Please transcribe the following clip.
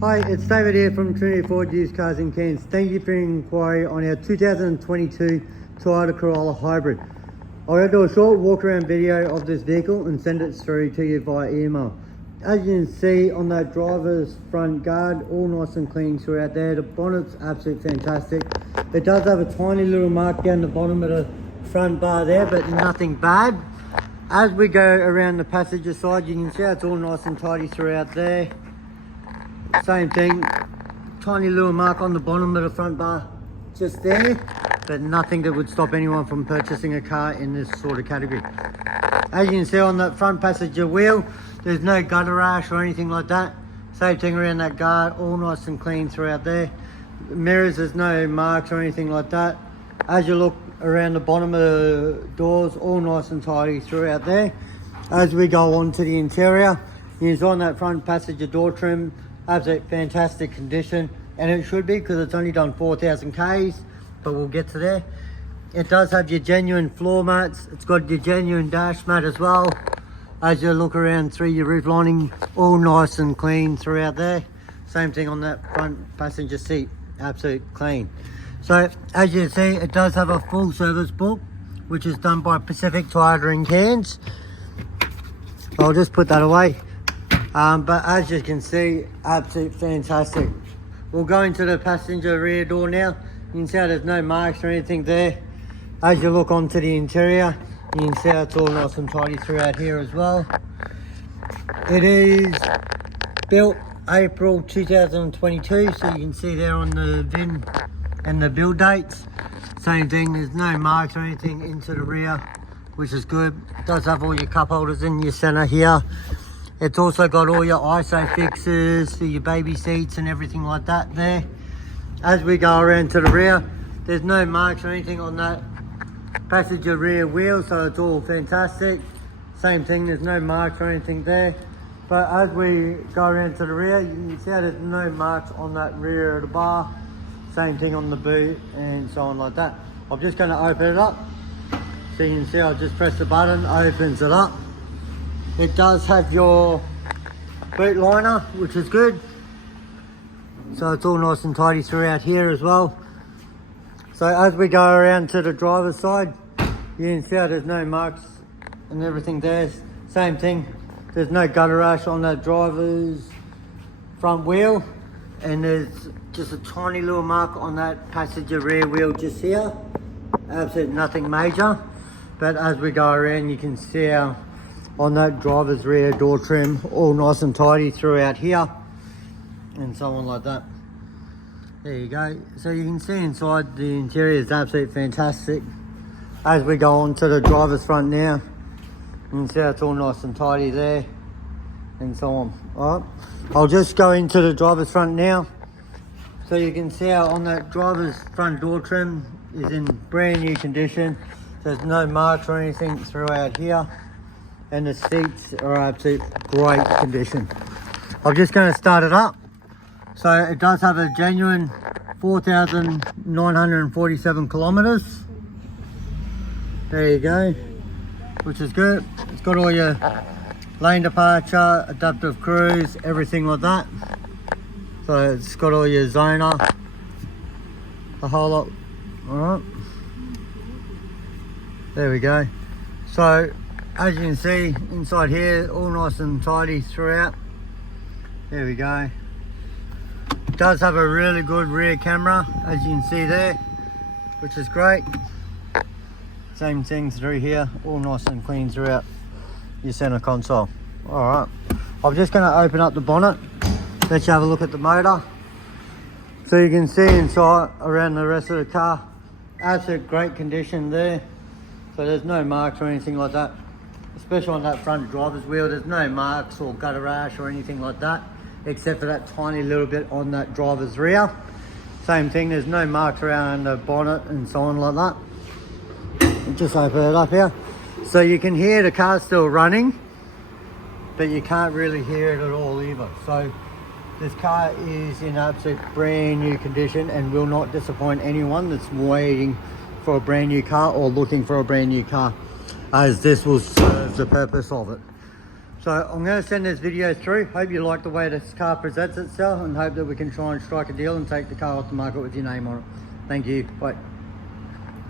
Hi, it's David here from Trinity Ford Used Cars in Cairns. Thank you for your inquiry on our 2022 Toyota Corolla Hybrid. I'm going to do a short walk around video of this vehicle and send it through to you via email. As you can see on that driver's front guard, all nice and clean throughout there. The bonnet's absolutely fantastic. It does have a tiny little mark down the bottom of the front bar there, but nothing bad. As we go around the passenger side, you can see it's all nice and tidy throughout there. Same thing, tiny little mark on the bottom of the front bar just there, but nothing that would stop anyone from purchasing a car in this sort of category. As you can see on that front passenger wheel, there's no gutter rash or anything like that. Same thing around that guard, all nice and clean throughout there. The mirrors, there's no marks or anything like that. As you look around the bottom of the doors, all nice and tidy throughout there. As we go on to the interior, you can see on that front passenger door trim, absolute fantastic condition, and it should be because it's only done 4,000 Ks, but we'll get to there. It does have your genuine floor mats. It's got your genuine dash mat as well. As you look around through your roof lining, all nice and clean throughout there. Same thing on that front passenger seat, absolute clean. So as you can see, it does have a full service book, which is done by Pacific Toyota in Cairns. I'll just put that away. But as you can see, absolutely fantastic. We'll go into the passenger rear door now. You can see how there's no marks or anything there. As you look onto the interior, you can see how it's all nice and tidy throughout here as well. It is built April 2022, so you can see there on the VIN and the build dates. Same thing, there's no marks or anything into the rear, which is good. It does have all your cup holders in your center here. It's also got all your ISO fixes for your baby seats and everything like that there. As we go around to the rear, there's no marks or anything on that passenger rear wheel, so it's all fantastic. Same thing, there's no marks or anything there. But as we go around to the rear, you can see how there's no marks on that rear of the bar. Same thing on the boot and so on like that. I'm just going to open it up. So you can see I'll just press the button, opens it up. It does have your boot liner, which is good. So it's all nice and tidy throughout here as well. So as we go around to the driver's side, you can see how there's no marks and everything there. Same thing, there's no gutter rash on that driver's front wheel. And there's just a tiny little mark on that passenger rear wheel just here. Absolutely nothing major. But as we go around, you can see how on that driver's rear door trim, all nice and tidy throughout here and so on like that. There you go. So you can see inside the interior is absolutely fantastic. As we go on to the driver's front now, you can see how it's all nice and tidy there and so on. All right, I'll just go into the driver's front now. So you can see how on that driver's front door trim is in brand new condition. There's no marks or anything throughout here. And the seats are absolute great condition. I'm just going to start it up. So it does have a genuine 4,947 kilometers. There you go, which is good. It's got all your lane departure, adaptive cruise, everything like that. So it's got all your zoner, a whole lot. All right, there we go. So as you can see inside here, all nice and tidy throughout. There we go. It does have a really good rear camera, as you can see there, which is great. Same thing through here, all nice and clean throughout your center console. All right, I'm just going to open up the bonnet, let you have a look at the motor. So you can see inside around the rest of the car, absolute great condition there. So there's no marks or anything like that. Especially on that front driver's wheel, there's no marks or gutter rash or anything like that, except for that tiny little bit on that driver's rear. Same thing, there's no marks around the bonnet and so on like that. I'll just open it up here. So you can hear the car still running, but you can't really hear it at all either. So this car is in absolute brand new condition and will not disappoint anyone that's waiting for a brand new car or looking for a brand new car, as this will serve the purpose of it. So I'm going to send this video through. Hope you like the way this car presents itself, and hope that we can try and strike a deal and take the car off the market with your name on it. Thank you. Bye.